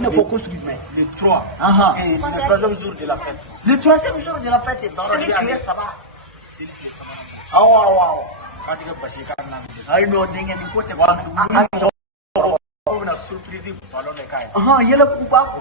Il faut qu'on se mette le 3. Le troisième jour de la fête. Le troisième jour de la fête. C'est le qui ça va. Ah, wow. I know thing and put the surprise. Il y a le pouvoir.